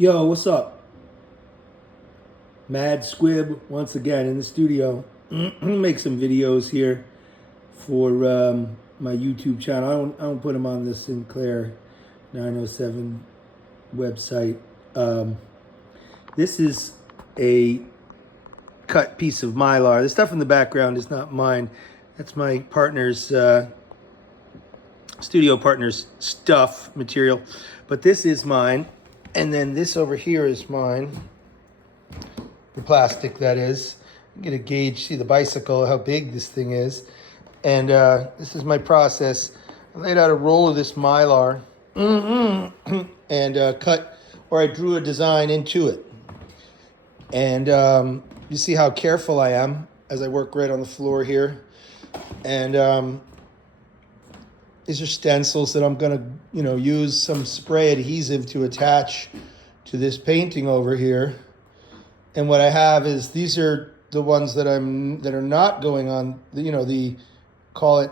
Yo, what's up? Mad Squib once again in the studio. Make some videos here for my YouTube channel. I don't put them on the Sinclair 907 website. This is a cut piece of Mylar. The stuff in the background is not mine. That's my partner's studio partner's stuff material, but this is mine. And then this over here is mine. The plastic, that is. You get a gauge, see the bicycle, how big this thing is. And this is my process. I laid out a roll of this Mylar and cut, or I drew a design into it. And you see how careful I am as I work right on the floor here. And these are stencils that I'm gonna, use some spray adhesive to attach to this painting over here. And what I have is these are the ones that are not going on. The call it,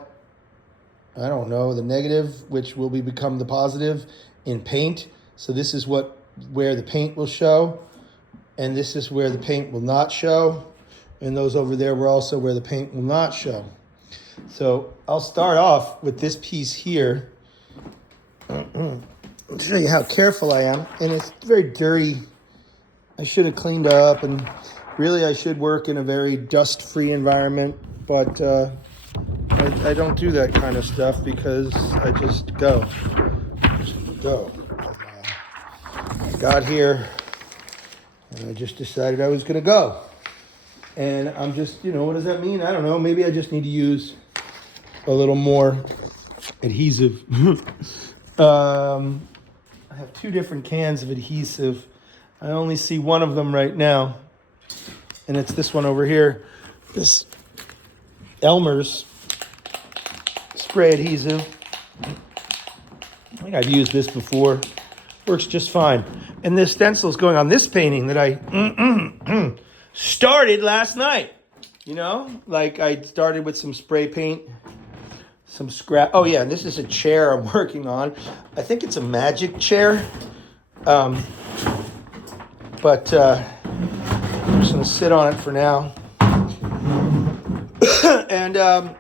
I don't know, the negative, which will become the positive in paint. So this is where the paint will show, and this is where the paint will not show, and those over there were also where the paint will not show. So I'll start off with this piece here. I'll show you how careful I am. And it's very dirty. I should have cleaned up, and really I should work in a very dust-free environment. But I don't do that kind of stuff because I just go. I got here and I just decided I was going to go. And I'm just, what does that mean? I don't know. Maybe I just need to use a little more adhesive. I have two different cans of adhesive. I only see one of them right now, and it's this one over here. This Elmer's spray adhesive. I think I've used this before. Works just fine. And this stencil is going on this painting that I started last night. Like I started with some spray paint, some scrap. Oh yeah, and this is a chair I'm working on. I think it's a magic chair. But I'm just gonna sit on it for now. And I'll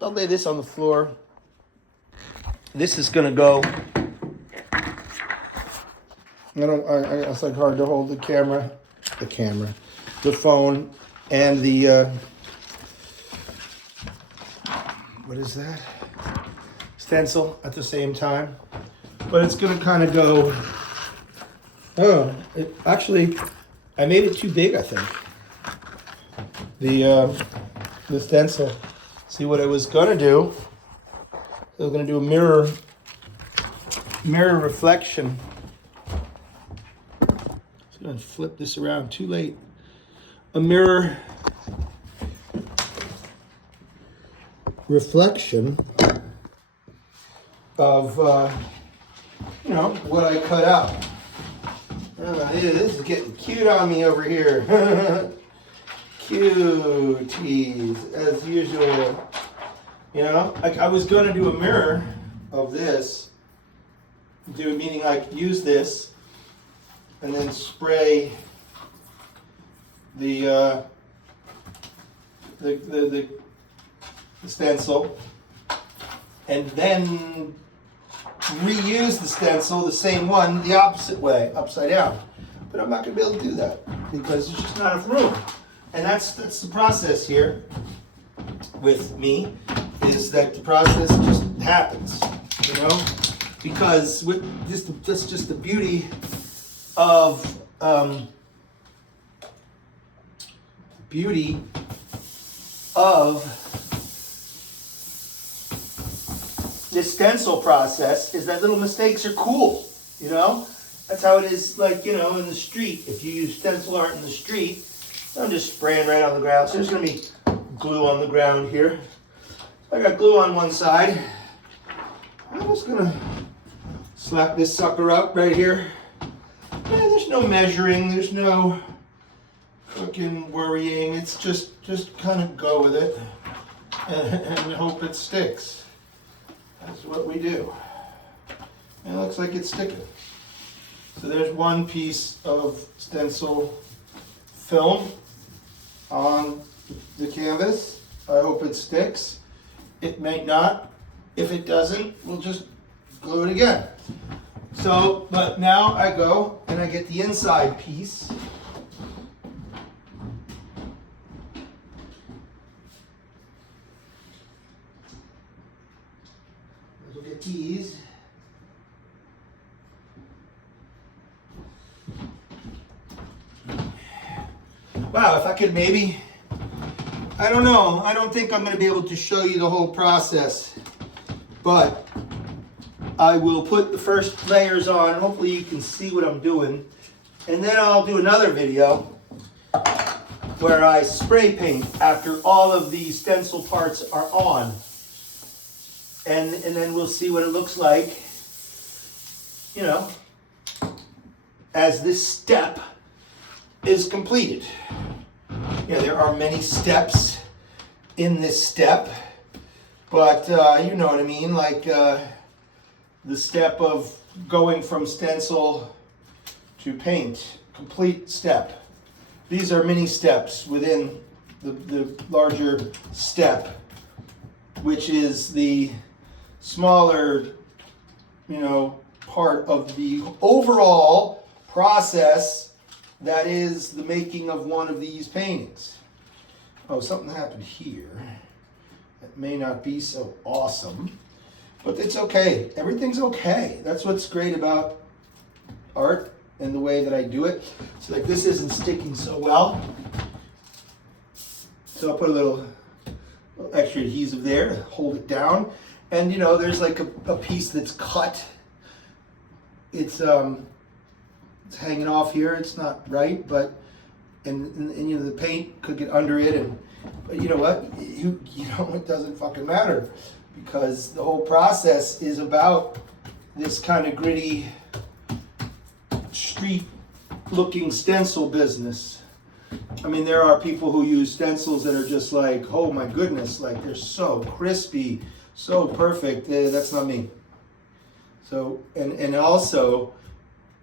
lay this on the floor. This is gonna go. It's like hard to hold the phone, and the what is that? Stencil at the same time. But it's gonna kind of go. Oh, actually, I made it too big, I think. The stencil. See what I was gonna do? I was gonna do a mirror reflection. I'm gonna flip this around. Too late. A mirror reflection of what I cut out. This is getting cute on me over here. Cuties, as usual. I was going to do a mirror of this. Meaning like use this and then spray the stencil, and then reuse the stencil, the same one, the opposite way, upside down. But I'm not going to be able to do that because there's just not enough room. And that's the process here with me, is that the process just happens, because that's just the beauty of this stencil process is that little mistakes are cool, That's how it is, like, in the street. If you use stencil art in the street, I'm just spraying right on the ground. So there's going to be glue on the ground here. I got glue on one side. I'm just going to slap this sucker up right here. Yeah, there's no measuring. There's no fucking worrying. It's just kind of go with it and hope it sticks. That's what we do. And it looks like it's sticking. So there's one piece of stencil film on the canvas. I hope it sticks. It may not. If it doesn't, we'll just glue it again. So, but now I go and I get the inside piece. We'll get these. Wow, if I could maybe, I don't know. I don't think I'm going to be able to show you the whole process, but I will put the first layers on. Hopefully you can see what I'm doing. And then I'll do another video where I spray paint after all of the stencil parts are on. And then we'll see what it looks like, you know, as this step is completed. Yeah, there are many steps in this step, but you know what I mean, like the step of going from stencil to paint, complete step. These are mini steps within the larger step, which is the smaller, you know, part of the overall process that is the making of one of these paintings. Oh, something happened here. That may not be so awesome, but it's okay. Everything's okay. Lit's what's great about art and the way that I do it. So like this isn't sticking so well. So I'll put a little extra adhesive there to hold it down. And you know, there's like a piece that's cut. It's hanging off here. It's not right, but and you know the paint could get under it, and but you know what? You know it doesn't fucking matter, because the whole process is about this kind of gritty street looking stencil business. I mean, there are people who use stencils that are just like, oh my goodness, like they're so crispy, so perfect. That's not me. So and also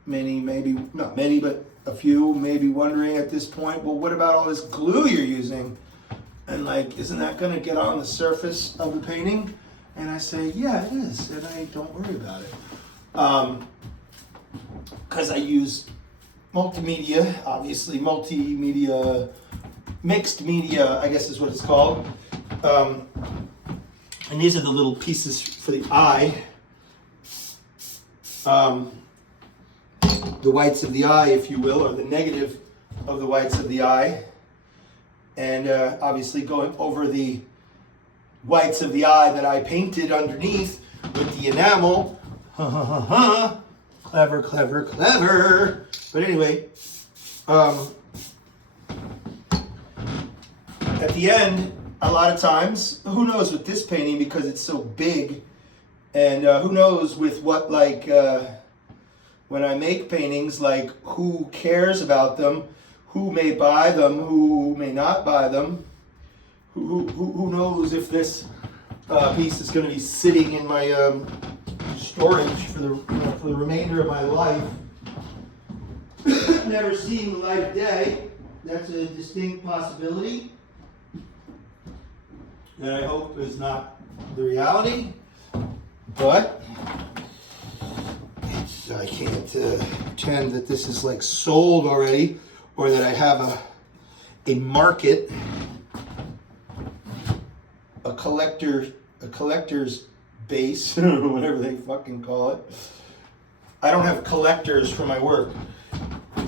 many, maybe not many, but a few may be wondering at this point, well, what about all this glue you're using? And like, isn't that going to get on the surface of the painting? And I say, yeah, it is, and I don't worry about it. Because I use multimedia, obviously multimedia, mixed media, I guess is what it's called. And these are the little pieces for the eye. The whites of the eye, if you will, or the negative of the whites of the eye. And obviously going over the whites of the eye that I painted underneath with the enamel. Clever, clever, clever. But anyway, at the end, a lot of times, who knows with this painting because it's so big, and who knows with what, like, when I make paintings, like who cares about them, who may buy them, who may not buy them, who knows if this piece is going to be sitting in my storage for the remainder of my life. Never seeing the light of day. That's a distinct possibility that I hope is not the reality, but I can't pretend that this is like sold already, or that I have a market, a collector's base, whatever they fucking call it. I don't have collectors for my work.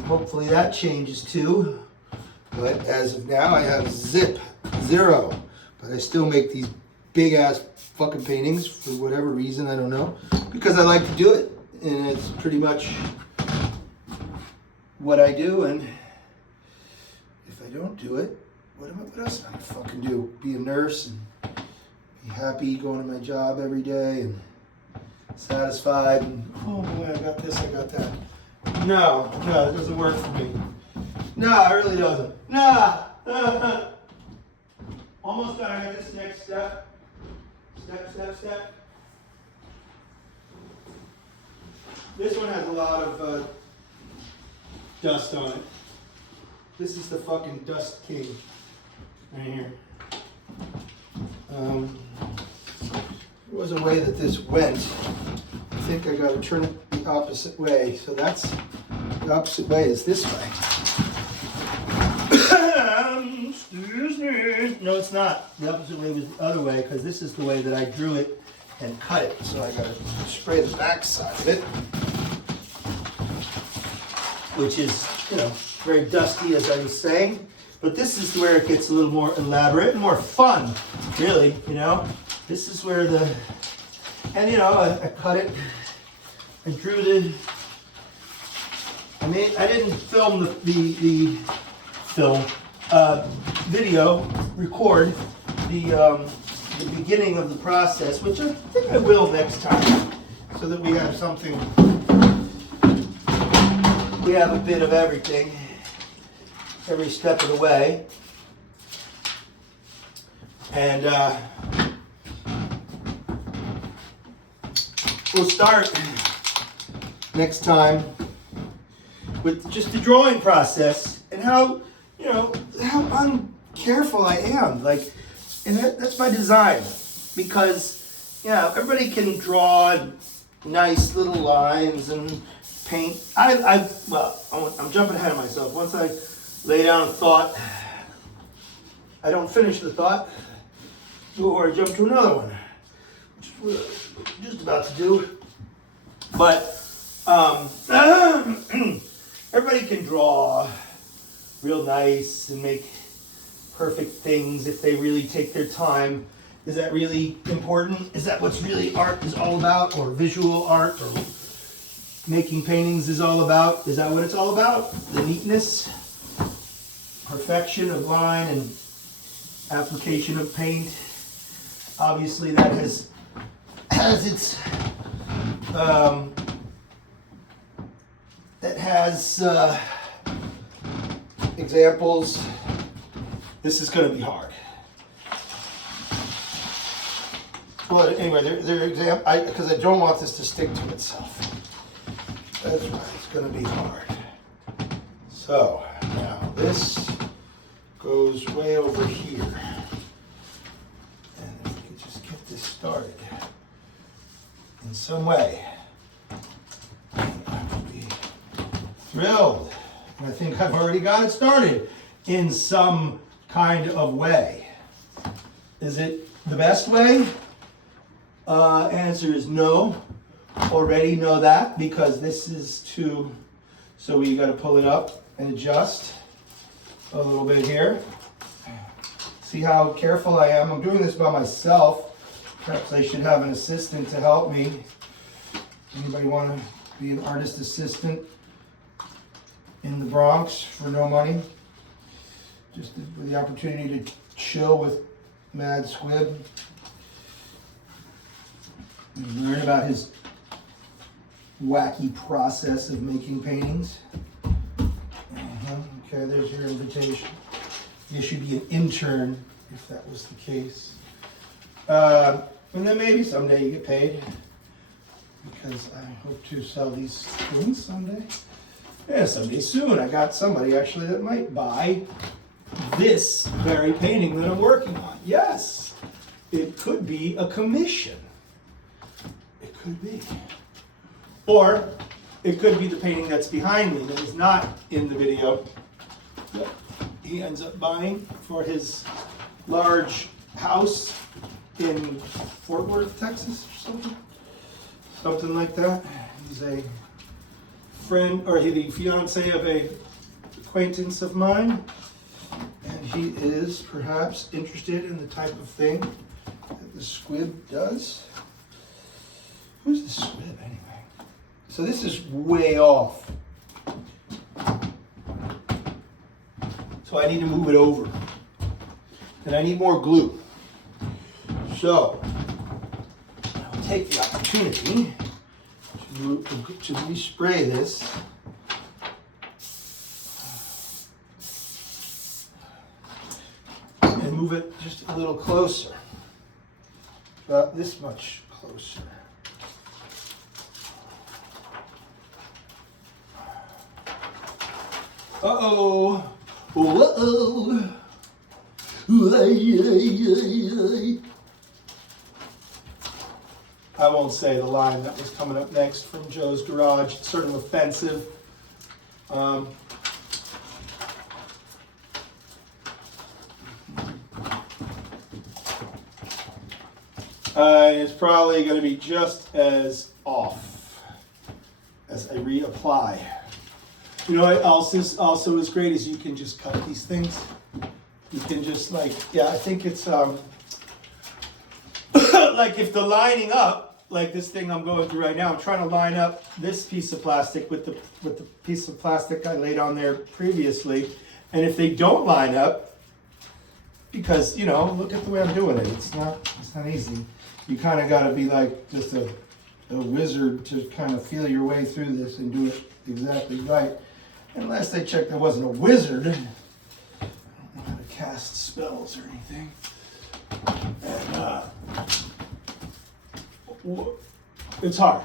Hopefully that changes too. But as of now, I have zero. But I still make these big ass fucking paintings for whatever reason, I don't know. Because I like to do it. And it's pretty much what I do. And if I don't do it, what else am I gonna fucking do? Be a nurse and be happy going to my job every day and satisfied and, oh boy, I got this, I got that. No, it doesn't work for me. No, it really doesn't. Nah. Almost done. I got this next step. Step. This one has a lot of dust on it. This is the fucking dust king right here. There was a way that this went. I think I gotta turn it the opposite way. So that's, the opposite way is this way. Excuse me. No, it's not. The opposite way was the other way, because this is the way that I drew it and cut it. So I gotta spray the back side of it, which is, you know, very dusty, as I was saying. But this is where it gets a little more elaborate and more fun, really, you know. This is where the, and you know, I cut it, I drew the, I didn't film the video, record the beginning of the process, which I think I will next time, so that we have something, we have a bit of everything, every step of the way. And we'll start next time with just the drawing process and how, you know, how uncareful I am. Like, and that's by design, because, you know, everybody can draw nice little lines and paint. I'm jumping ahead of myself. Once I lay down a thought, I don't finish the thought, or I jump to another one, which is what I'm just about to do. But everybody can draw real nice and make perfect things if they really take their time. Is that really important? Is that what's really art is all about, or visual art, or making paintings is all about? Is that what it's all about? The neatness, perfection of line and application of paint. Obviously that has its that has examples. This is going to be hard. Well, anyway, they're example, because I don't want this to stick to itself. That's right, it's going to be hard. So now this goes way over here. And if we could just get this started in some way, I would be thrilled. And I think I've already got it started in some kind of way. Is it the best way? Answer is no. Already know that, because this is too, so we got to pull it up and adjust a little bit here. See how careful I am? I'm doing this by myself. Perhaps I should have an assistant to help me. Anybody want to be an artist assistant in the Bronx for no money? Just with the opportunity to chill with Mad Squib and learn about his wacky process of making paintings. Okay, there's your invitation. You should be an intern if that was the case. And then maybe someday you get paid, because I hope to sell these things someday. Yeah, someday soon. I got somebody actually that might buy this very painting that I'm working on. Yes, it could be a commission. It could be. Or it could be the painting that's behind me that is not in the video that he ends up buying for his large house in Fort Worth, Texas, or something. Something like that. He's a friend, or the fiance of a acquaintance of mine. And he is perhaps interested in the type of thing that the squib does. Who's the squib anyway? So this is way off. So I need to move it over. And I need more glue. So I'll take the opportunity to respray this. And move it just a little closer. About this much closer. Uh-oh. Uh-oh. I won't say the line that was coming up next from Joe's Garage. It's sort of offensive. It's probably going to be just as off as I reapply. You know what else is also as great as you can just cut these things. You can just like, yeah, I think it's like if the lining up, like this thing I'm going through right now, I'm trying to line up this piece of plastic with the piece of plastic I laid on there previously. And if they don't line up, because, you know, look at the way I'm doing it. It's not easy. You kind of got to be like just a wizard to kind of feel your way through this and do it exactly right. And last I checked, I wasn't a wizard. I don't know how to cast spells or anything. And it's hard.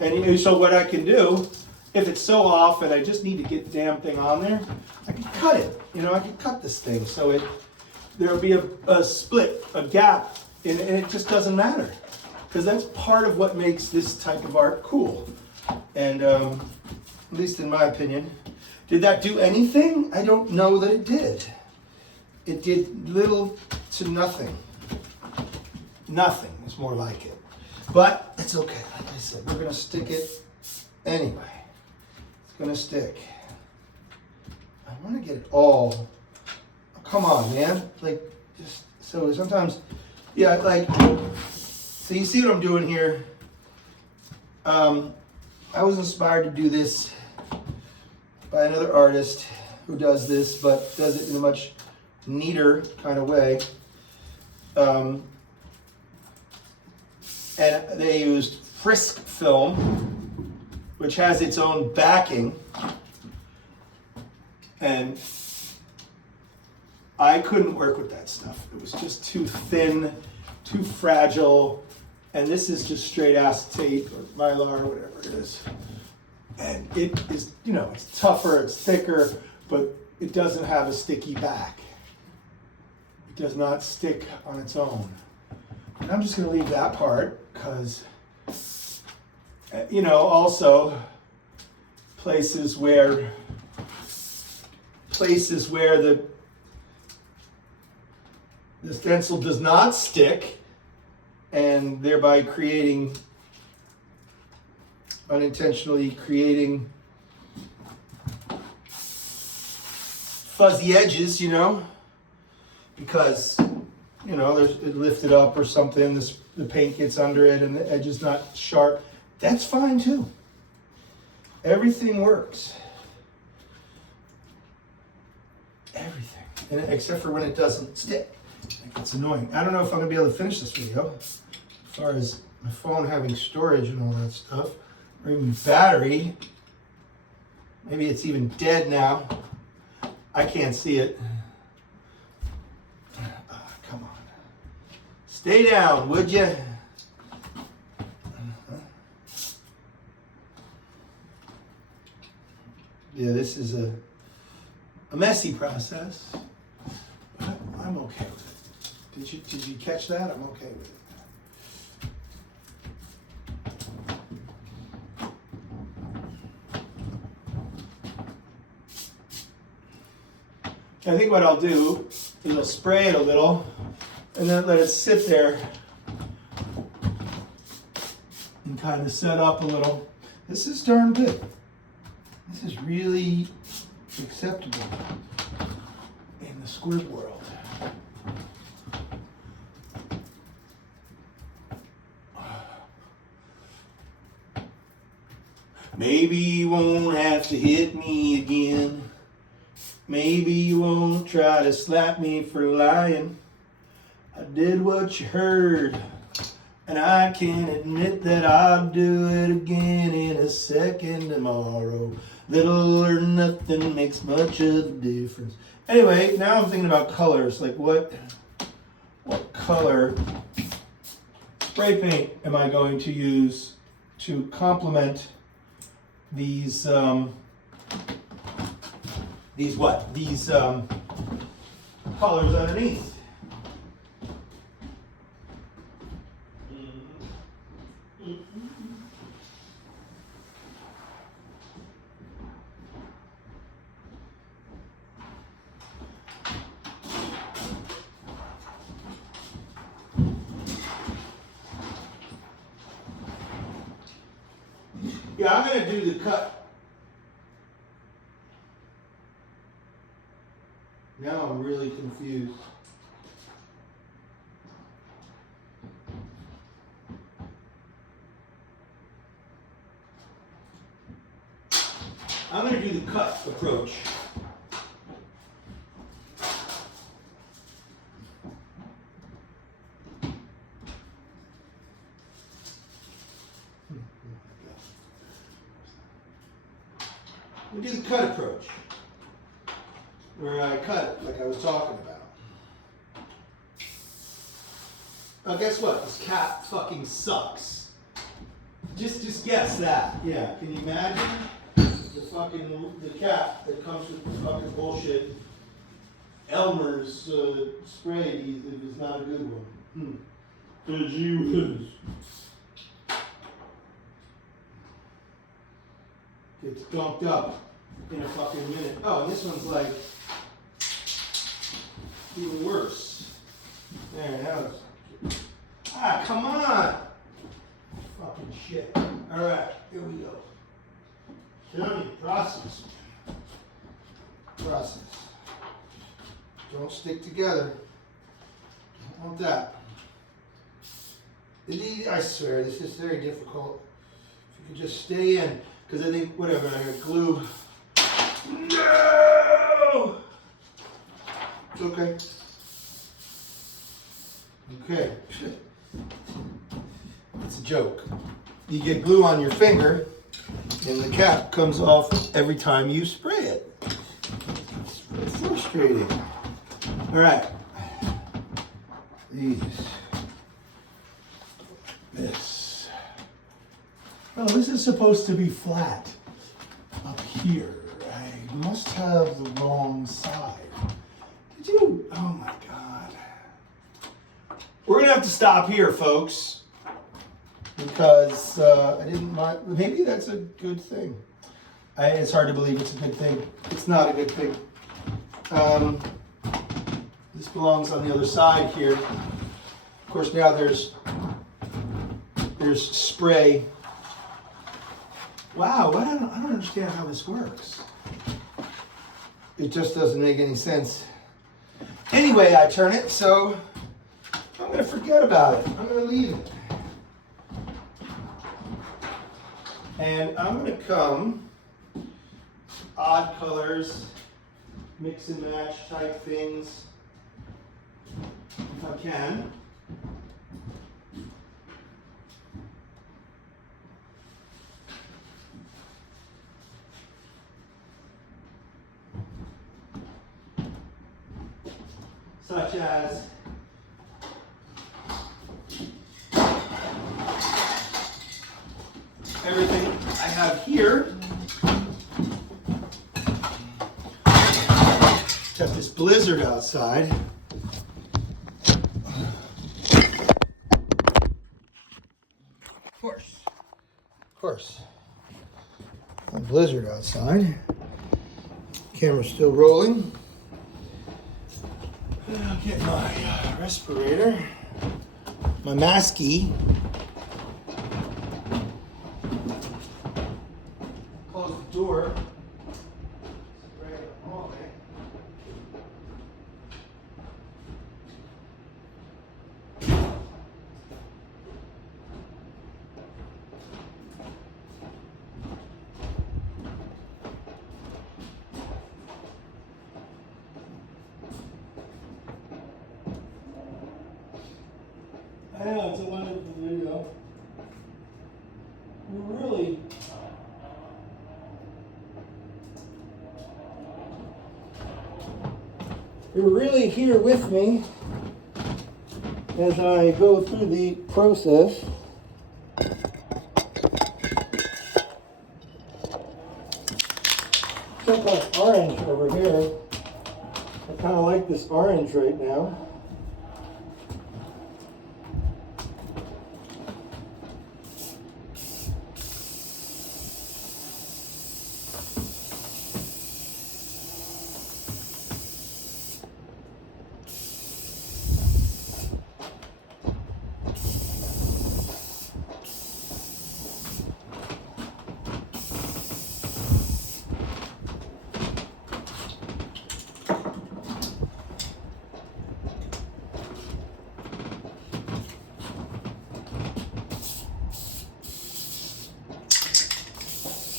And so what I can do, if it's so off and I just need to get the damn thing on there, I can cut it. You know, I can cut this thing so there'll be a split, a gap, and it just doesn't matter. Because that's part of what makes this type of art cool. And at least in my opinion. Did that do anything? I don't know that it did. It did little to nothing. Nothing is more like it. But it's okay. Like I said, we're going to stick it anyway. It's going to stick. I want to get it all. Come on, man. Like, just so sometimes, yeah, like, so you see what I'm doing here. I was inspired to do this by another artist who does this, but does it in a much neater kind of way. And they used Frisk film, which has its own backing. And I couldn't work with that stuff. It was just too thin, too fragile. And this is just straight acetate or Mylar or whatever it is. And it is, you know, it's tougher, it's thicker, but it doesn't have a sticky back. It does not stick on its own. And I'm just going to leave that part because, you know, also places where the stencil does not stick and thereby unintentionally creating fuzzy edges, you know, because, you know, it lifted up or something, the paint gets under it and the edge is not sharp. That's fine too. Everything works. Everything. Except for when it doesn't stick. It's annoying. I don't know if I'm going to be able to finish this video as far as my phone having storage and all that stuff. Or even battery. Maybe it's even dead now. I can't see it. Come on. Stay down, would you? Yeah, this is a messy process. But I'm okay with it. Did you catch that? I'm okay with it. I think what I'll do is I'll spray it a little and then let it sit there and kind of set up a little. This is darn good. This is really acceptable in the squid world. Maybe you won't have to hit me again. Maybe you won't try to slap me for lying. I did what you heard, and I can admit that I'll do it again in a second tomorrow. Little or nothing makes much of a difference. Anyway, now I'm thinking about colors. Like what color spray paint am I going to use to complement these these what? These colors underneath. Yeah, I'm going to do the cut. Now I'm really confused. I'm going to do the cut approach. We do the cut approach, where I cut it like I was talking about. Now guess what? This cat fucking sucks. Just guess that. Yeah, can you imagine? The cat that comes with the fucking bullshit Elmer's spray is not a good one. Did you gets dunked up in a fucking minute. Oh, and this one's like even worse. There, now it's, come on! Fucking shit. Alright, here we go. Johnny, process. Process. Don't stick together. Don't want that. I swear, this is very difficult. If you could just stay in. Because I think, whatever, I'm going to glue. No! It's okay. Okay. It's a joke. You get glue on your finger, and the cap comes off every time you spray it. It's frustrating. All right. This. Oh, this is supposed to be flat up here. I must have the wrong side. Did you? Oh my God. We're gonna have to stop here, folks, because I didn't want. Maybe that's a good thing. It's hard to believe it's a good thing. It's not a good thing. This belongs on the other side here. Of course, now there's spray. Wow, I don't understand how this works. It just doesn't make any sense. Anyway, I turn it, so I'm going to forget about it. I'm going to leave it. And I'm going to come odd colors, mix and match type things, if I can. Such as everything I have here. Got this blizzard outside. Of course. A blizzard outside. Camera's still rolling. I'll get my respirator, my masky. Close the door. Right in the hallway. I know, it's a wonderful video. You're really here with me as I go through the process. check on orange over here. I kind of like this orange right now.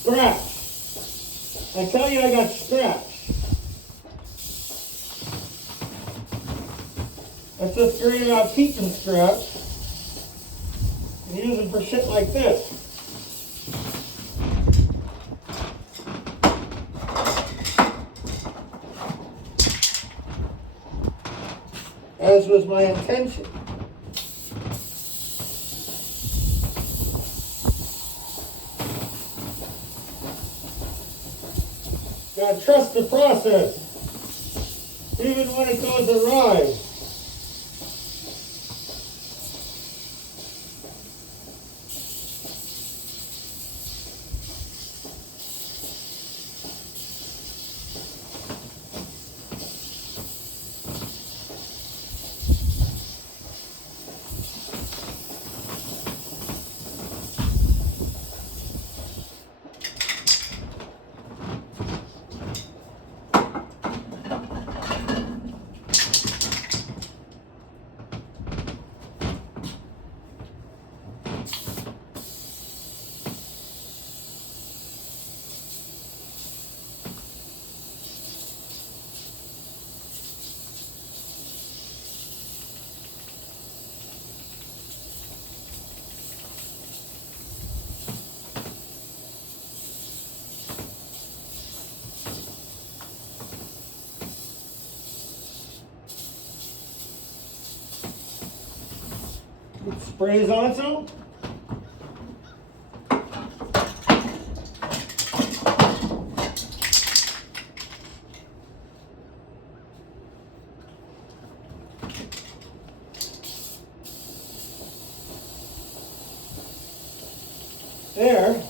Scratch. I tell you I got scratch. That's just figuring out keeping scratch and use them for shit like this. As was my intention. Gotta trust the process, even when it goes awry. It sprays on its own. There.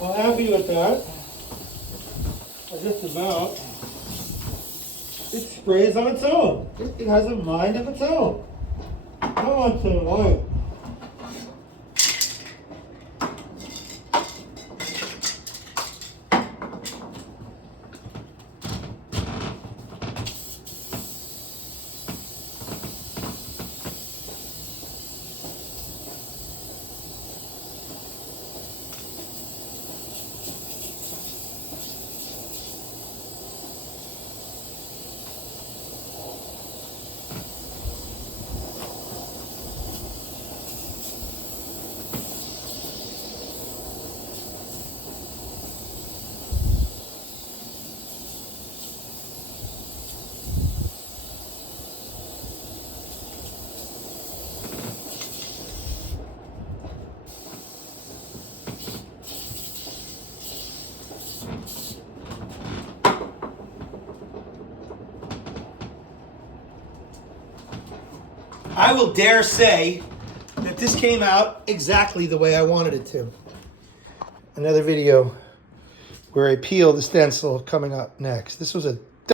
I'm happy with that. Or just about. It sprays on its own. It has a mind of its own. Come on to the light. I will dare say that this came out exactly the way I wanted it to. Another video where I peel the stencil coming up next. This was a